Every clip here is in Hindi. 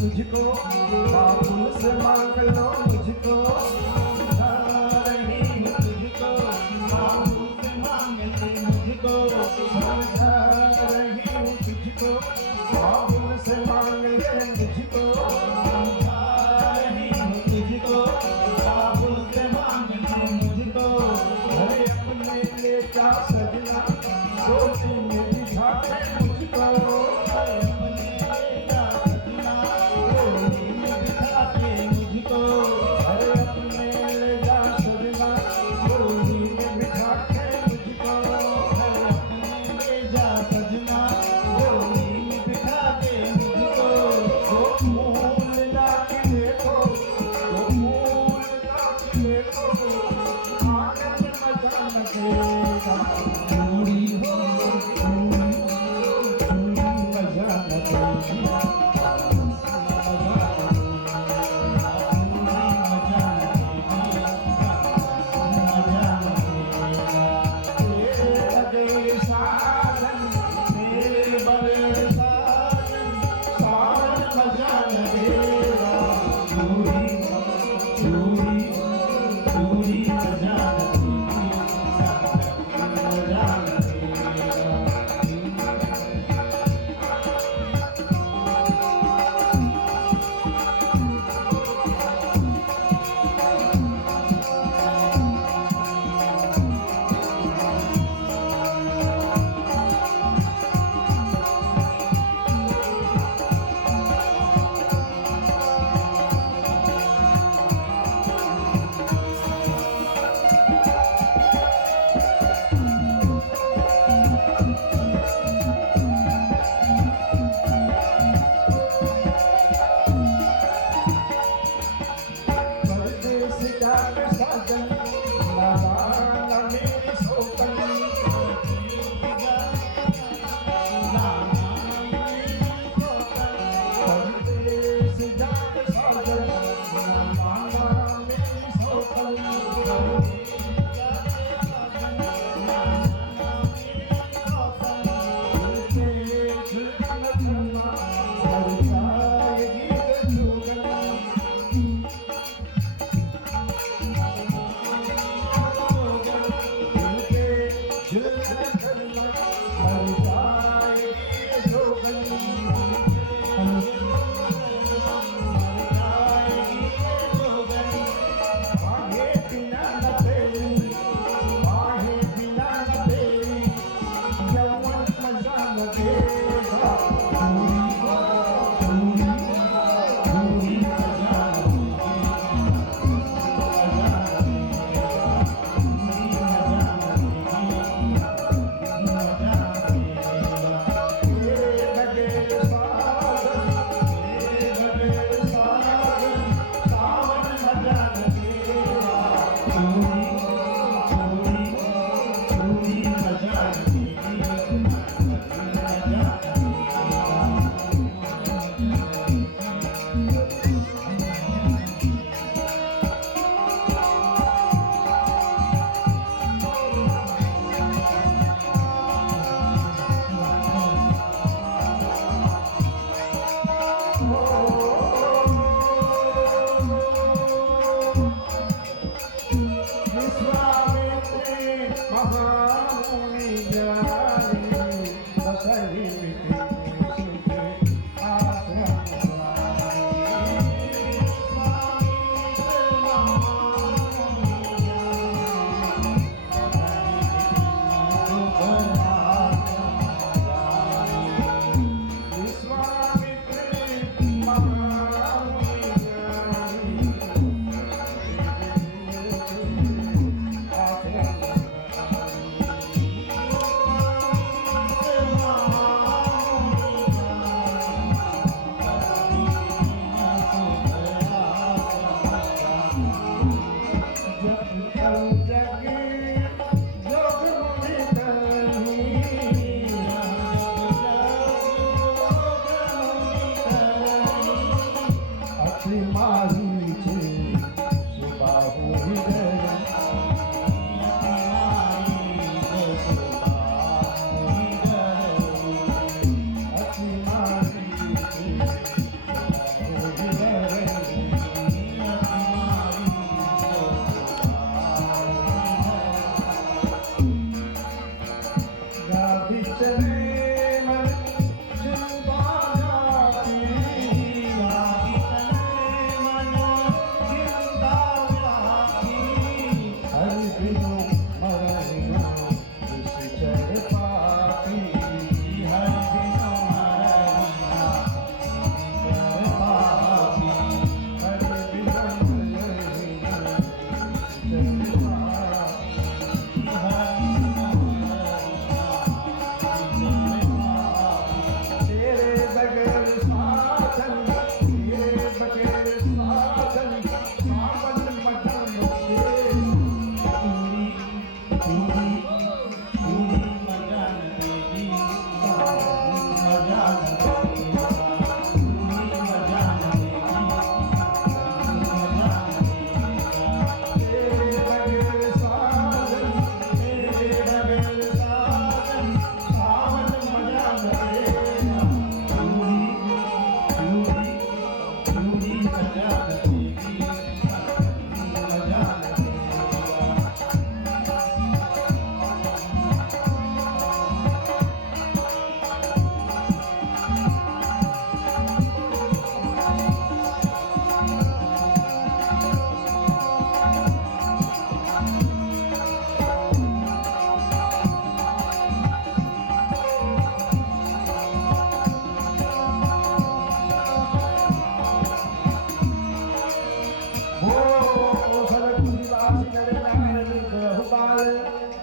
तुझको बाबुल से मांग लो मुझको रही हूँ तुझको बाबुल से मांग ले मुझको समझा रही हूँ तुझको बाबुल से मांग ले मुझको समझा रही हूँ तुझको बाबुल से मांग ले मुझको अरे अपने ले जा सजना सोची में दिखा के मुझको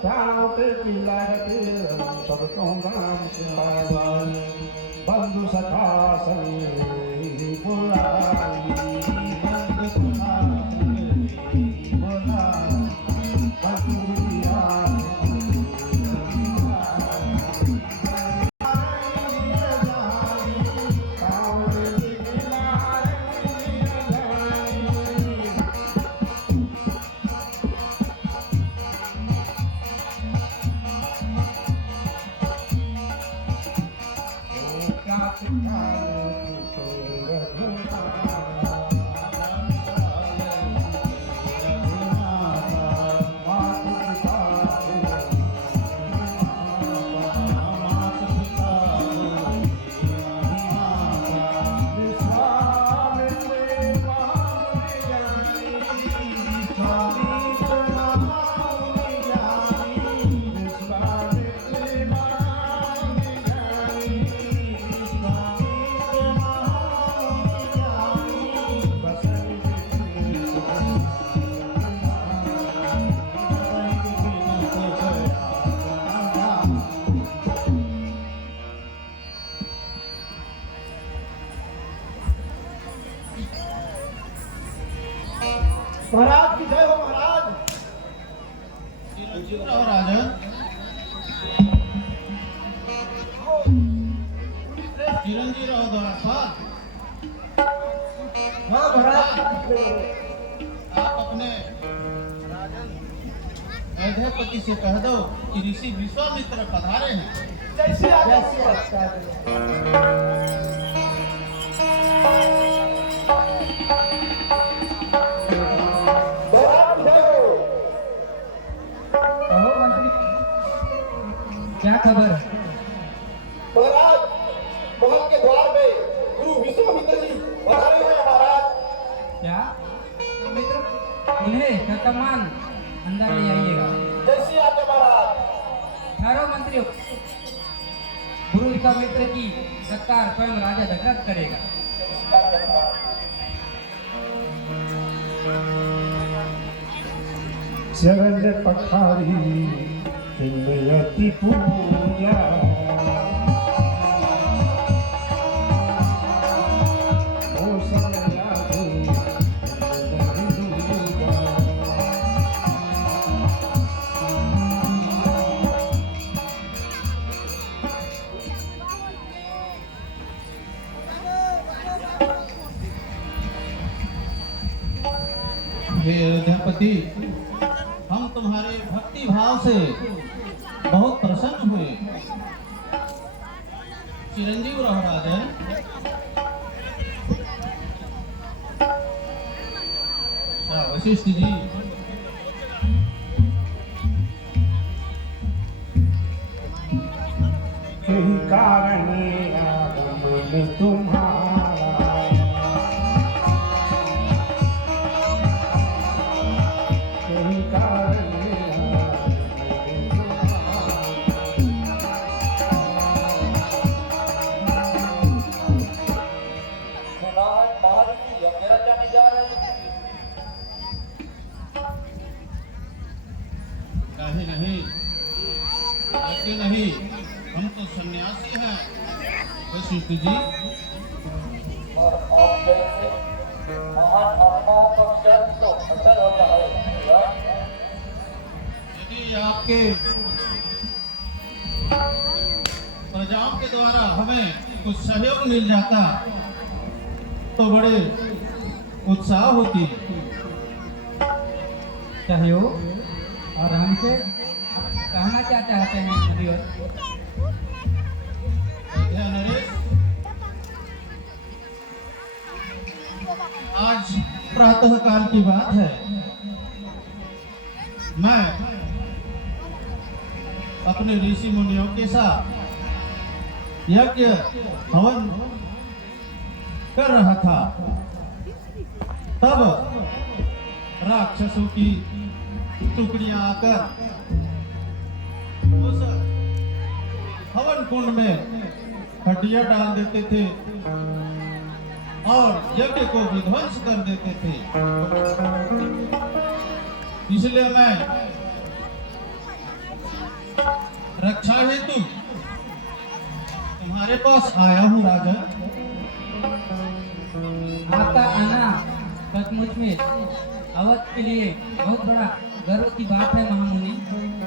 प्राणों के पीला गति सब तो नाम के बंधु सखा संगी बुलाई बंधु सखा संगी बुलाई बंधुरिया महाराज की जय हो महाराज। चिरंजीव रहो राजन। चिरंजीव रहो द्वारपाल। हाँ महाराज। आप अपने अयोध्यापति से कह दो कि ऋषि विश्वामित्र पधारे हैं। जैसी आज्ञा। क्या खबर? महाराज महल के द्वार में गुरु विश्वामित्र जी पधारे हुए हैं महाराज। क्या मित्र? उन्हें शतमान अंदर ले आइएगा। जैसी आज्ञा महाराज। ठहरो मंत्रियों, गुरु विश्वामित्र की सत्कार स्वयं राजा दशरथ करेगा। चरण पखारी चिन्मयति पूजा ओ समया हे अयोध्यापति, हम तुम्हारे भक्ति भाव से बहुत प्रसन्न हुए। चिरंजीव रहो राजन। वशिष्ठ जी, यही कारण आगमन तुम्हारा यही कारण नहीं नहीं, हम तो सन्यासी हैं वशिष्ठ जी। और आप जैसे महान आत्माओं का विचार तो अचल होता है। यदि आपके प्रजाओं के द्वारा हमें कुछ सहयोग मिल जाता तो बड़े उत्साह होती। सहयोग? और हमसे कहना क्या चाहते हैं मंत्रियों? नरेश, आज प्रातः काल की बात है, मैं अपने ऋषि मुनियों के साथ यज्ञ हवन कर रहा था, तब राक्षसों की टुकड़ियां आकर उस हवन कुंड में हड्डियां डाल देते थे और यज्ञ को विध्वंस कर देते थे। इसलिए मैं रक्षा हेतु तुम्हारे पास आया हूँ राजन। आपका आना सचमुच में अवध के लिए बहुत बड़ा गर्व की बात है महामुनि।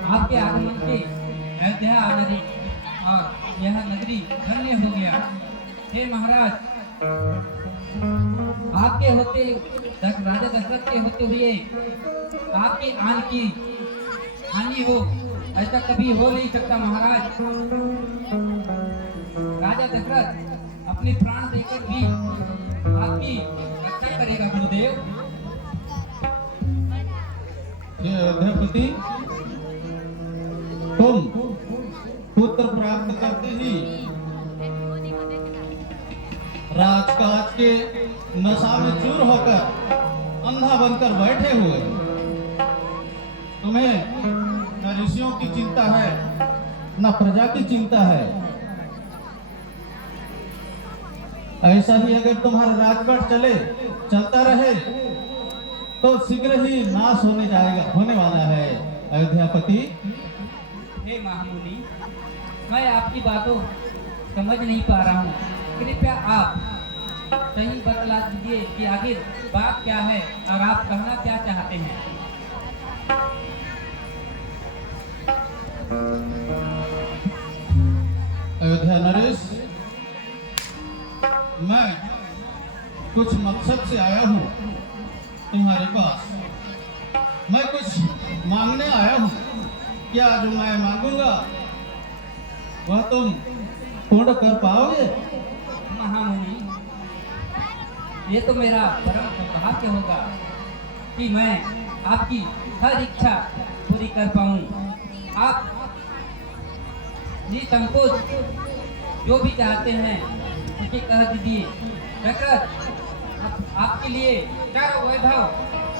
आपके आगमन से अयोध्या नगरी और यह नगरी धन्य हो गया। हे महाराज, आपके होते राजा दशरथ के होते हुए आपके आन की हानि हो, ऐसा कभी हो नहीं सकता महाराज। राजा दशरथ अपने प्राण देकर भी आपकी रक्षा करेगा गुरुदेव। हे अयोध्यापति, तुम पुत्र प्राप्त करते ही राजकाज के नशा में चूर होकर अंधा बनकर बैठे हुए। तुम्हें न ऋषियों की चिंता है न प्रजा की चिंता है। ऐसा ही अगर तुम्हारा राजपाट चलता रहे तो शीघ्र ही नाश होने वाला है अयोध्यापति। हे महामुनि, मैं आपकी बातों समझ नहीं पा रहा हूँ। कृपया आप सही बतला दीजिए कि आखिर बात क्या है और आप कहना क्या चाहते हैं। अयोध्या नरेश, मैं कुछ मकसद से आया हूँ तुम्हारे पास। मैं कुछ मांगने आया हूँ। क्या जो मैं मांगूंगा वह तुम पूर्ण कर पाओगे? महामुनि, ये तो मेरा परम सौभाग्य होगा कि मैं आपकी हर इच्छा पूरी कर पाऊँ। आप निसंकोच जो भी चाहते हैं उसे कह दीजिए। दशरथ आपके लिए चारों वैभव,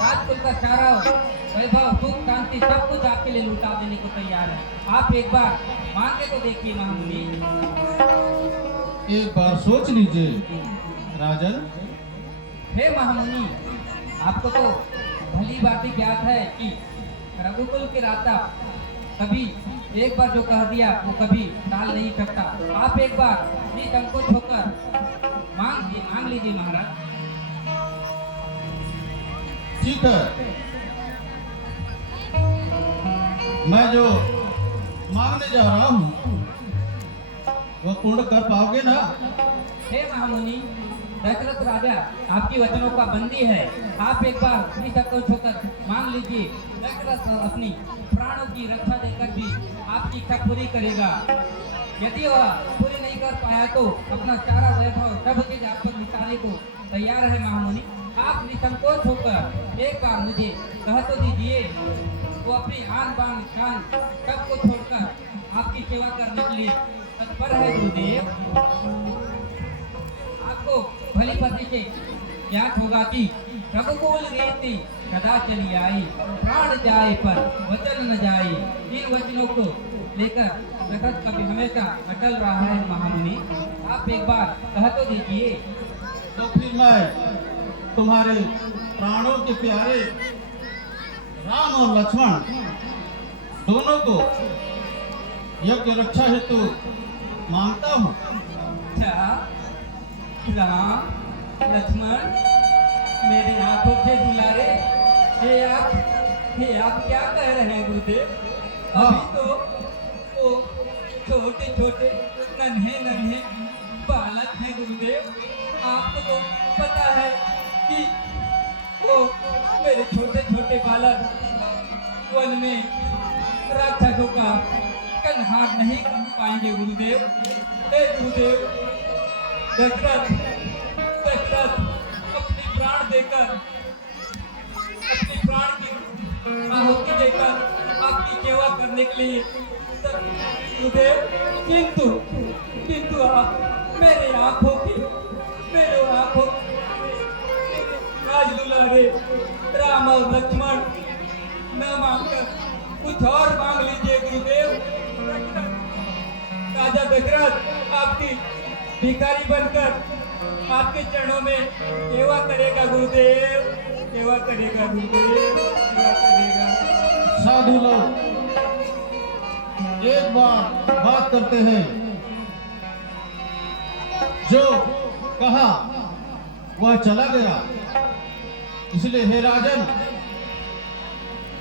राजकुल का चारों वैभव, सुख शांति सब कुछ आपके लिए लुटा देने को तैयार है। आप एक बार मान के तो देखिए महामुनि। एक बार सोच लीजिए राजन। हे महामुनि, आपको तो भली बात ज्ञात है कि रघुकुल के राजा कभी एक बार जो कह दिया वो कभी टाल नहीं सकता। आप एक बार निसंकोच होकर मांग लीजिए महाराज। ठीक है, मैं जो मांगने जा रहा हूँ वह पूर्ण कर पाओगे ना? हे महामुनि, दशरथ राजा आपकी वचनों का बंदी है। आप एक बार निसंकोच होकर मांग लीजिए। दशरथ अपनी प्राणों की रक्षा देकर भी आपकी इच्छा पूरी करेगा। यदि वह पूरी नहीं कर पाया तो अपना सारा वैभव सब चीज आप पर लुटाने को तैयार है महामुनि। आप निसंकोच होकर एक बार मुझे कह तो दीजिए। वो अपनी आन बान शान सबको छोड़कर आपकी सेवा करने के लिए तत्पर है गुरुदेव। आपको भली पति से ज्ञात होगा कि रघुकुल रीति सदा चली आई, प्राण जाए पर वचन न जाए। इन वचनों को लेकर दशरथ कभी हमेशा अटल रहा है महामुनि। आप एक बार कह तो दीजिए। तो फिर मैं तुम्हारे प्राणों के प्यारे राम और लक्ष्मण दोनों को यज्ञ रक्षा हेतु मांगता हूँ। अच्छा, राम लक्ष्मण मेरे आंखों से दुलारे, ये आप क्या कह रहे हैं गुरुदेव? अभी तो वो छोटे छोटे नन्हे बालक हैं गुरुदेव। आपको तो पता है कि वो मेरे छोटे छोटे बालक वन में राक्षसों का कंहार नहीं कर पाएंगे गुरुदेव। हे गुरुदेव, दशरथ अपने प्राण देकर, अपने प्राण की आहुति देकर आपकी सेवा करने के लिए गुरुदेव, किंतु आप मेरे राज दुलारे राम और लक्ष्मण न मांगकर कुछ और मांग लीजिए गुरुदेव। राजा दशरथ आपकी भिखारी बनकर आपके चरणों में सेवा करेगा गुरुदेव, सेवा करेगा गुरुदेव, सेवा करेगा। साधु लोग एक बार बात करते हैं। जो कहा वह चला गया, इसलिए हे राजन,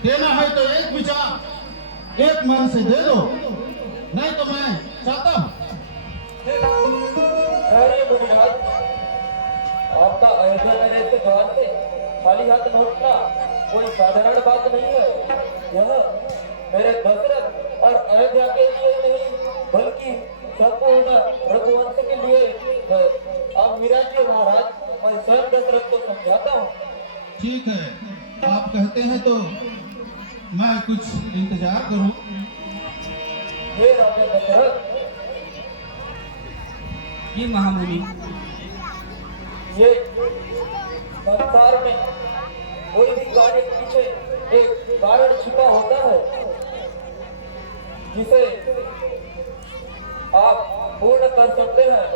देना है तो एक विचार एक मन से दे दो, नहीं तो मैं चाहता हूं। अरे मुनिराज, आपका अयोध्या में रहते द्वार से खाली हाथ लौटना कोई साधारण बात नहीं है। यह मेरे दशरथ और अयोध्या के लिए नहीं बल्कि संपूर्ण रघुवंश के लिए है। अब मेरा जी महाराज, मैं स्वयं दशरथ को समझाता हूँ। ठीक है, आप कहते हैं तो मैं कुछ इंतजार करूं। हे राजा दशरथ, जी महामुनि, ये संसार में कोई भी कार्य के पीछे एक कारण छिपा होता है जिसे आप पूर्ण कर सकते हैं।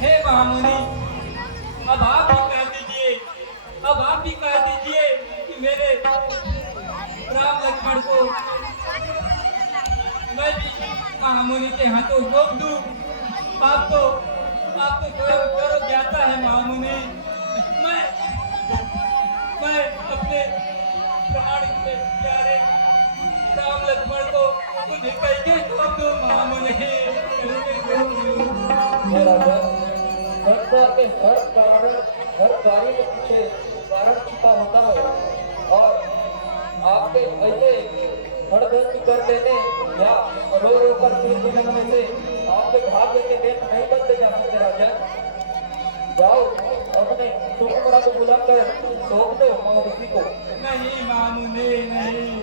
हे महामुनि, अब आप ही कह दीजिए, अब आप ही कह दीजिए कि मेरे राम लक्ष्मण को मैं भी महामुनि के हाथों सौंप दूं। आप तो करो ज्ञाता है महामुनि, मैं अपने प्राण के प्यारे राम लक्ष्मण को उन्हें कैसे सौंप दूं महामुनि। हे राजा, संसार के हर कार्य के पीछे कारण छिपा होता है और आपके ऐसे हड़बड़ी कर देने या रो कर सिर दिलाने से आपके भाग्य के देख नहीं बनते जा सकते। राजा, जाओ अपने सुकुमारा को बुलाकर सौंप दो महर्षि को। नहीं महामुनि, नहीं,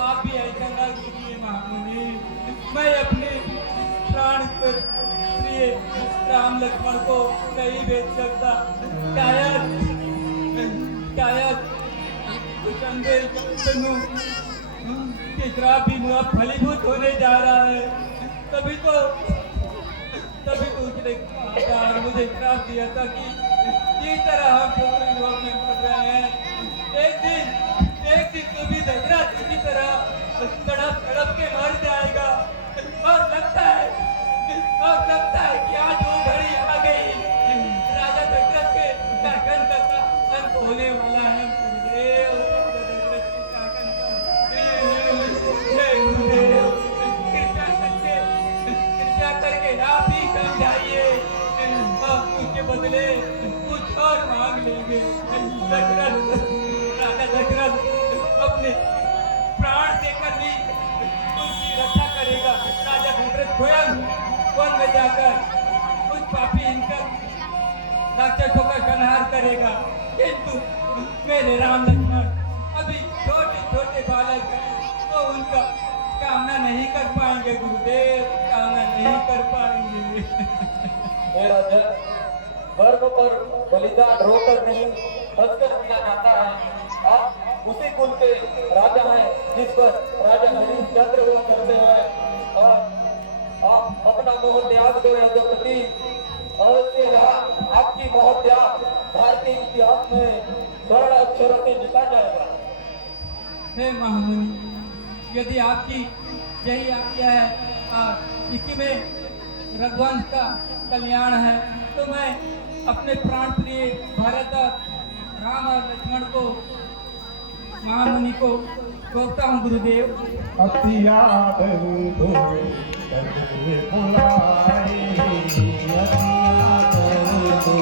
आप भी ऐसा ना कीजिए महामुनि। मैं अपने प्राण के प्रिय राम लक्ष्मण को नहीं बेच सकता। शायद कुछ अंधेर तनु कि श्राप भी मुआ फलीभूत होने जा रहा है। तभी तो उसने कहा और मुझे श्राप दिया था कि इस तरह हम पुत्री लोग में मर रहे हैं। एक दिन तू भी दशरथ इसी तरह तड़प के मर जाएगा। और लगता है कि आज वो घड़ी आ गई। राजा दशरथ के शासन का अंत होने वाला है। कृपया करके आप ही समझाइए, उसके बदले कुछ और मांग लेंगे। राजा दशरथ अपने प्राण देकर भी उनकी रक्षा करेगा। राजा दशरथ स्वयं वन में जाकर उस पापी हिंसक राक्षसों का संहार करेगा। किंतु मेरे राम लक्ष्मण अभी छोटे बालक हैं, तो उनका कामना नहीं कर पाएंगे गुरुदेव, कामना नहीं कर पाएंगे। हे राजा, गर्भ पर बलिदान रोकर नहीं हंसकर किया जाता है। आप उसी कुल के राजा हैं जिस पर राजा हरिश्चंद्र हुआ करते हैं और आप अपना मोह त्याग दो यज्ञपति। और आपकी मोह त्याग भारतीय इतिहास में स्वर्ण अक्षरों से लिखा जाएगा। हे महामुनि, यदि आपकी यही आज्ञा है और इसी में रघुवंश का कल्याण है, तो मैं अपने प्राण प्रिय भरत और राम और लक्ष्मण को महामुनि को सौंपता हूँ गुरुदेव। अति आदर दो करके बुलाए, अति आदर दो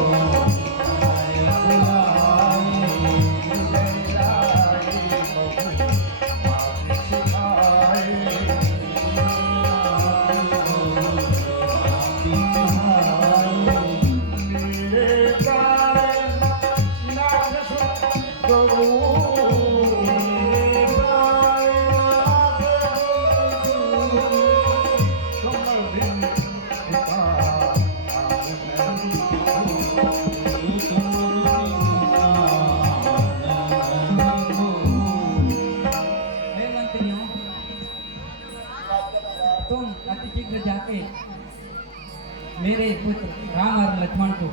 मेरे पुत्र राम और लक्ष्मण को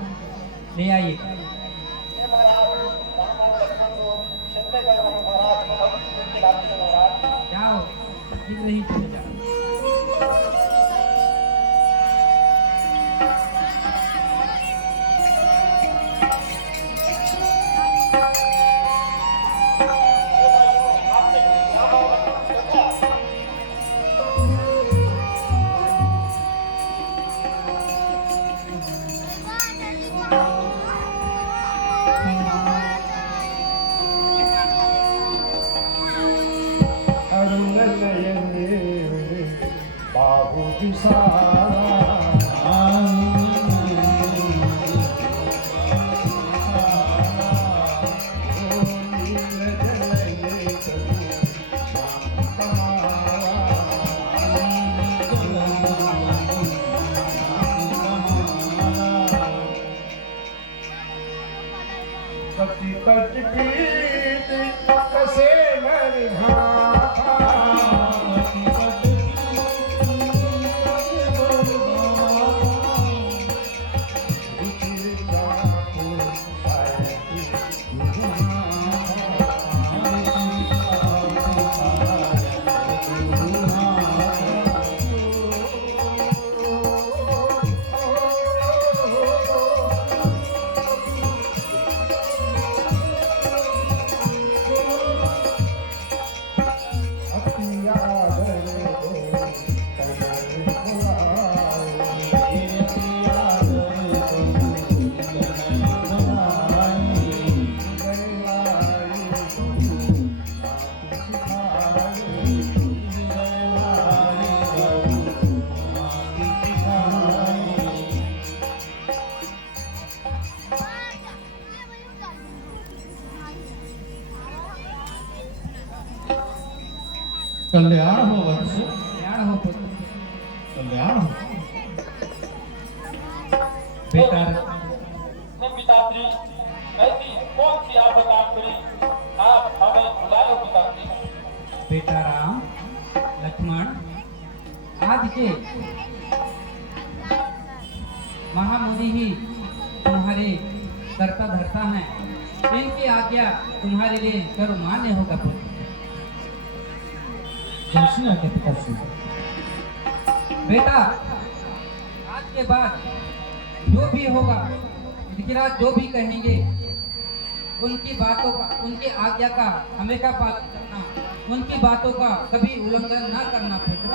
ले आइए। महाराज, राम और लक्ष्मण को क्षमा करो महाराज, हम लाते हैं महाराज। शीघ्र ही चले जाओ। अरुण नयने बाबू सारा कटी कटकी कसे कल्याण हो वत्स, कल्याण हो पुत्र। कल्याण हो। बेटा हे पिताश्री, ऐसी कौन सी आफत आ पड़ी, आप हमें बुलाए हो पिताश्री। बेटा राम लक्ष्मण, आज के महामुनि ही तुम्हारे कर्ता धर्ता हैं, इनकी आज्ञा तुम्हारे लिए सर्वमान्य होगा पुत्र। जैसी आज्ञा पिताश्री। बेटा आज के बाद जो भी होगा, ऋषिराज जो भी कहेंगे उनकी बातों का, उनकी आज्ञा का हमेशा पालन करना, उनकी बातों का कभी उल्लंघन ना करना पुत्र।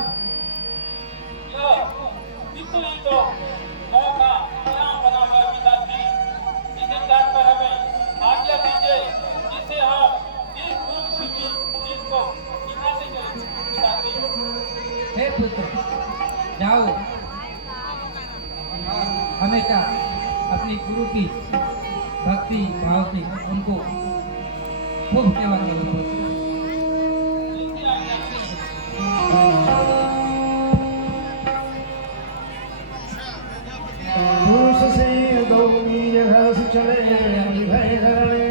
ही तो मौका यहाँ बना हुआ पिताश्री, इसे जानकर हमें आज्ञा दीजिए, जिससे हम इस दुष्ट की चीज को निकाले पिताश्री। हे पुत्र जाओ, हमेशा अपनी गुरु की भक्ति भाव से उनको खूब सेवा करो। दूस से गौरी घर से चले भय हरणे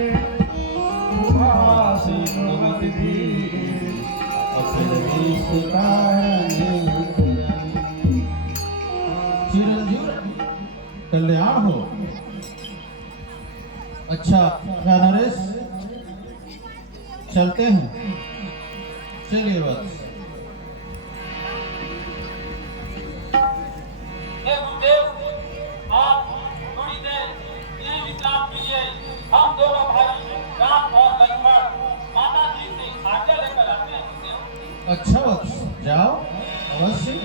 उपास भगवत दी चिरंजीव कल्याण हो। अच्छा नरेश, चलते हैं। चलिए वत्स। हे गुरुदेव, आप थोड़ी देर यहीं विश्राम कीजिए। हम दोनों भाई राम और लक्ष्मण माता जी से आज्ञा लेकर आते हैं गुरुदेव। अच्छा वत्स, जाओ अवश्य।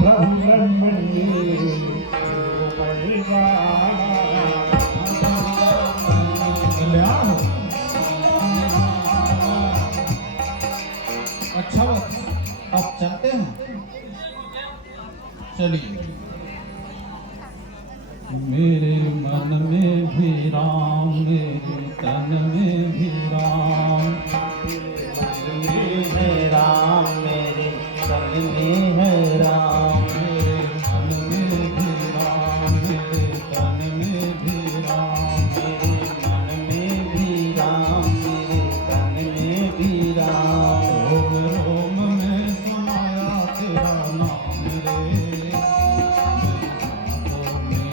प्रभु रमणी पड़ेगा कल्याण हो। अच्छा वक्त अब चलते हैं। चलिए। मेरे मन में भी राम, मेरे तन में भी राम, है राम मेरे तन में है राम मेरे मन में भी राम, मेरे तन में भी राम, मेरे मन में भी राम मेरे तन में भी राम रोम रोम में समाया तेरा नाम रे, मेरे हाथों में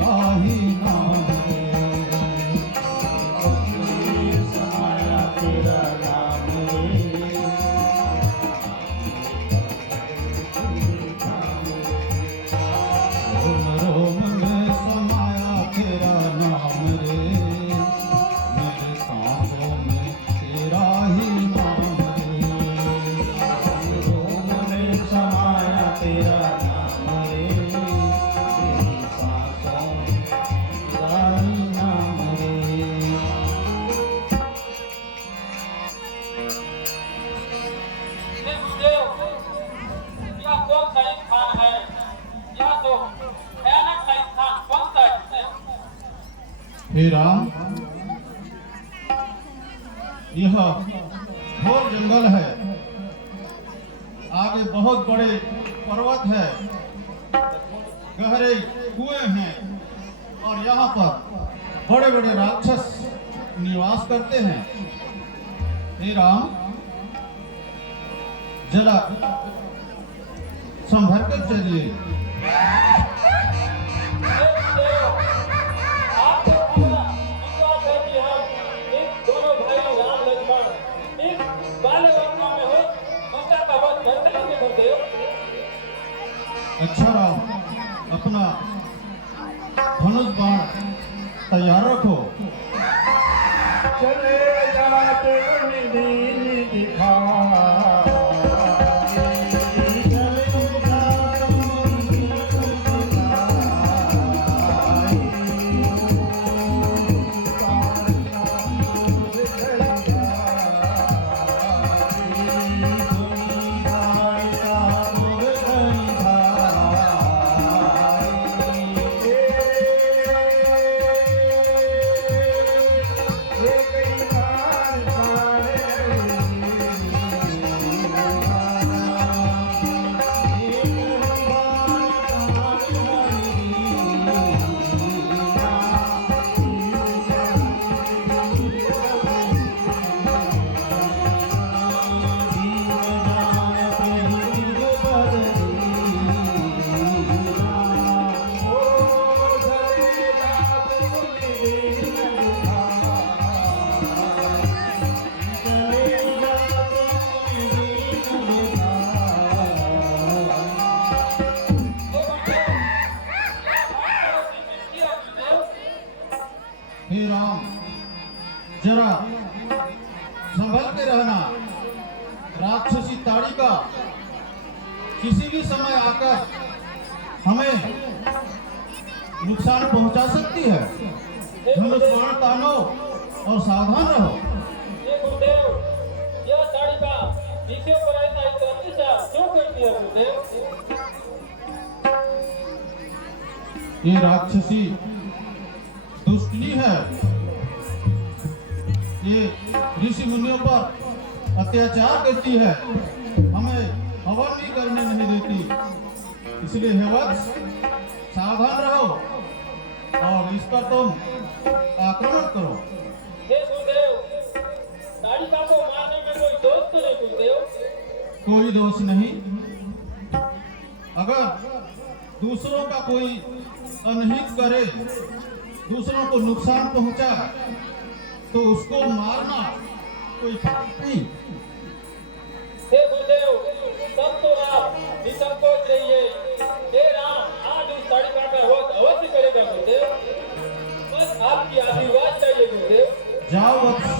काही नाम रे। समाया तेरा नाम रे रोम रोम में समाया तेरा नाम रे, मेरे सांसों में तेरा ही नाम रे। रोम में समाया तेरा नाम रे तेरी सांसों में तेरा ही नाम रे यह कौन सा स्थान है? यह तो भयानक सा स्थान कौन सा है? हे राम, यह घोर जंगल है, आगे बहुत बड़े पर्वत है, गहरे कुएं हैं और यहाँ पर बड़े बड़े राक्षस निवास करते हैं। हे राम, जरा संभल कर चलिए। आपको पूरा विश्वास है कि हम इन दोनों भाई राम लक्ष्मण इस बाले अवस्था में हो ममता का वध कर लेंगे गुरुदेव। अच्छा राम, अपना धनुष बाण तैयार रखो। चले जाते निधि दिखा हे राम, जरा संभल के रहना। राक्षसी ताड़िका किसी भी समय आकर हमें नुकसान पहुंचा सकती है। धनुष बाण तानो और सावधान रहो। ये गुरुदेव, यह ताड़िका पीछे पर ऐसा अत्याचार क्यों करती है गुरुदेव? ये राक्षसी दुष्टनी है, ये ऋषि मुनियों पर अत्याचार करती है, हमें हवन भी करने नहीं देती। इसलिए हे वत्स, सावधान रहो और इस पर तुम आक्रमण करो। हे गुरुदेव, ताड़िका को मारने में कोई दोष तो नहीं गुरुदेव? कोई दोष नहीं। अगर दूसरों का कोई अनहित करे, दूसरों को नुकसान पहुंचाए, तो उसको मारना कोई पाप नहीं। हे गुरुदेव, तब तो आप निसंकोच रहिए। हे राम, आज उस ताड़िका का वध अवश्य करेगा गुरुदेव। बस आपकी आशीर्वाद चाहिए गुरुदेव। जाओ वत्स,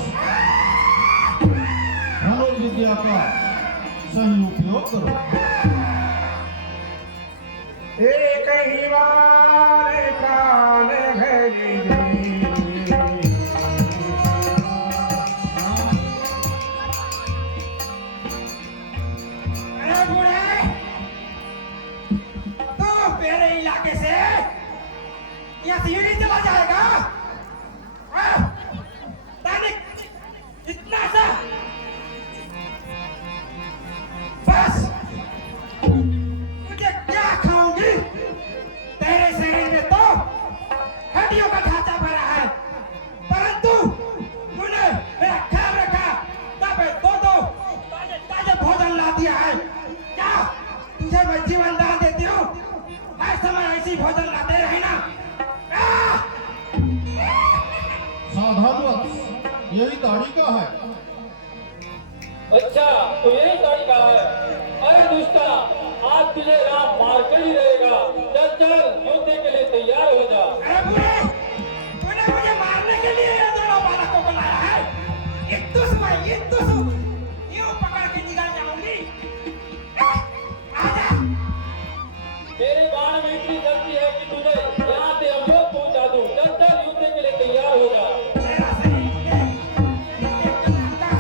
धनुर्विद्या का सही उपयोग करो। एक ही बार कान भरी दे। अरे बूढ़े, तू मेरे इलाके से यहाँ से नहीं चला जाएगा? तानिक, इतना सा बस मुझे क्या खाऊंगी? तेरे शरीर में तो हड्डियों का ढांचा भरा है, परंतु तूने मेरा ख्याल रखा, तब दो ताजे ताजे भोजन ला दिया है। क्या तुझे मैं जीवन दान देती हूँ? हर समय ऐसी भोजन लाते रहना। सावधान वत्स, यही ताड़िका है। अच्छा, तो यही तरीका है। अरे दुष्टा, आज तुझे राम मार कर ही रहेगा। चल चल, युद्ध के लिए तैयार हो जा। अरे बूढ़े, तूने मुझे मारने के लिए ये दोनों बालकों को लाया है? इत्तुस यूं पकड़ के निकल जाऊंगी। आजा। मेरे बाण में इतनी शक्ति है कि तुझे यहाँ से अमृत पहुंचा दूं। चल चल, युद्ध के लिए तैयार हो जा। तेरा शरीर मुझे एक जनाता।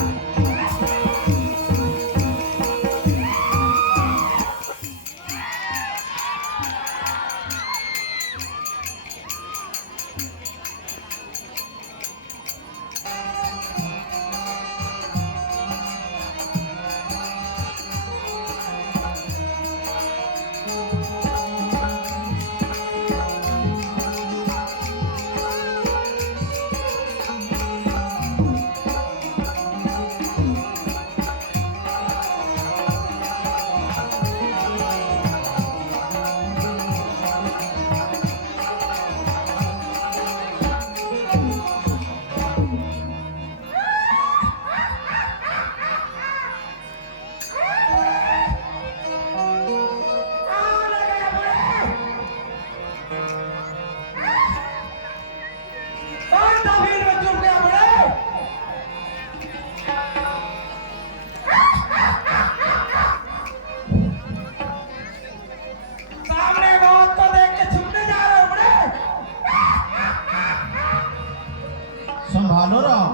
संभालो राम,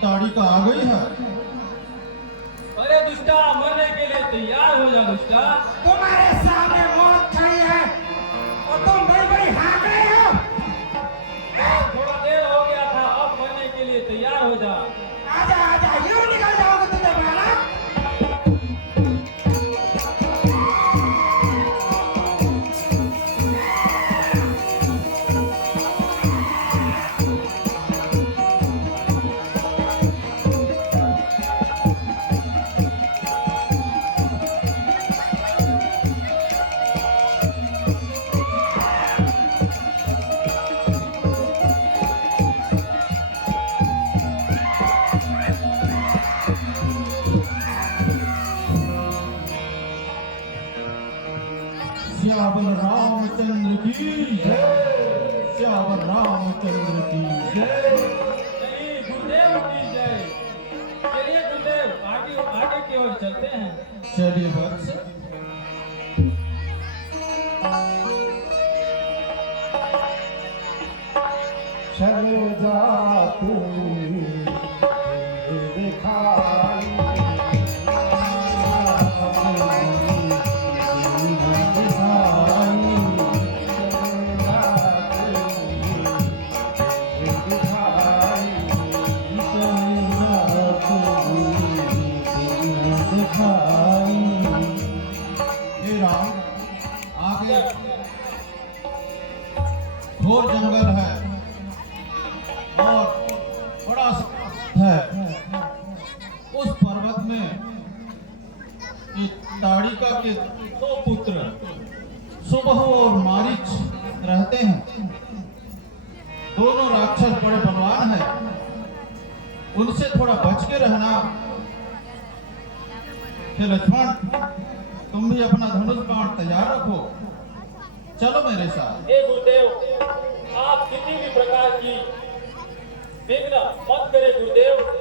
ताड़िका आ गई है। अरे दुष्टा, मरने के लिए तैयार हो जा दुष्टा। तुम्हारे सामने मौत खड़ी है और तुम बड़ी हाँक रहे हो। थोड़ा देर हो गया था, अब मरने के लिए तैयार हो जा। आजा, यूं निकल जाओगे तुझे बालक। श्यावर रामचंद्र की जय, श्यावर रामचंद्र की जय। जय गुरुदेव की जय। चलिए गुरुदेव, आगे की ओर चलते हैं। चलिए वत्स। चल जा तू दिखाई हे राम, आगे घोर जंगल है और बड़ा है। उस पर्वत में एक ताड़िका के दो पुत्र सुबह और मारीच रहते हैं। दोनों राक्षस बड़े बलवान हैं, उनसे थोड़ा बच के रहना। हे लक्ष्मण, तुम भी अपना धनुष बाण तैयार रखो, चलो मेरे साथ। हे गुरुदेव, आप किसी भी प्रकार की विघ्न मत करें गुरुदेव।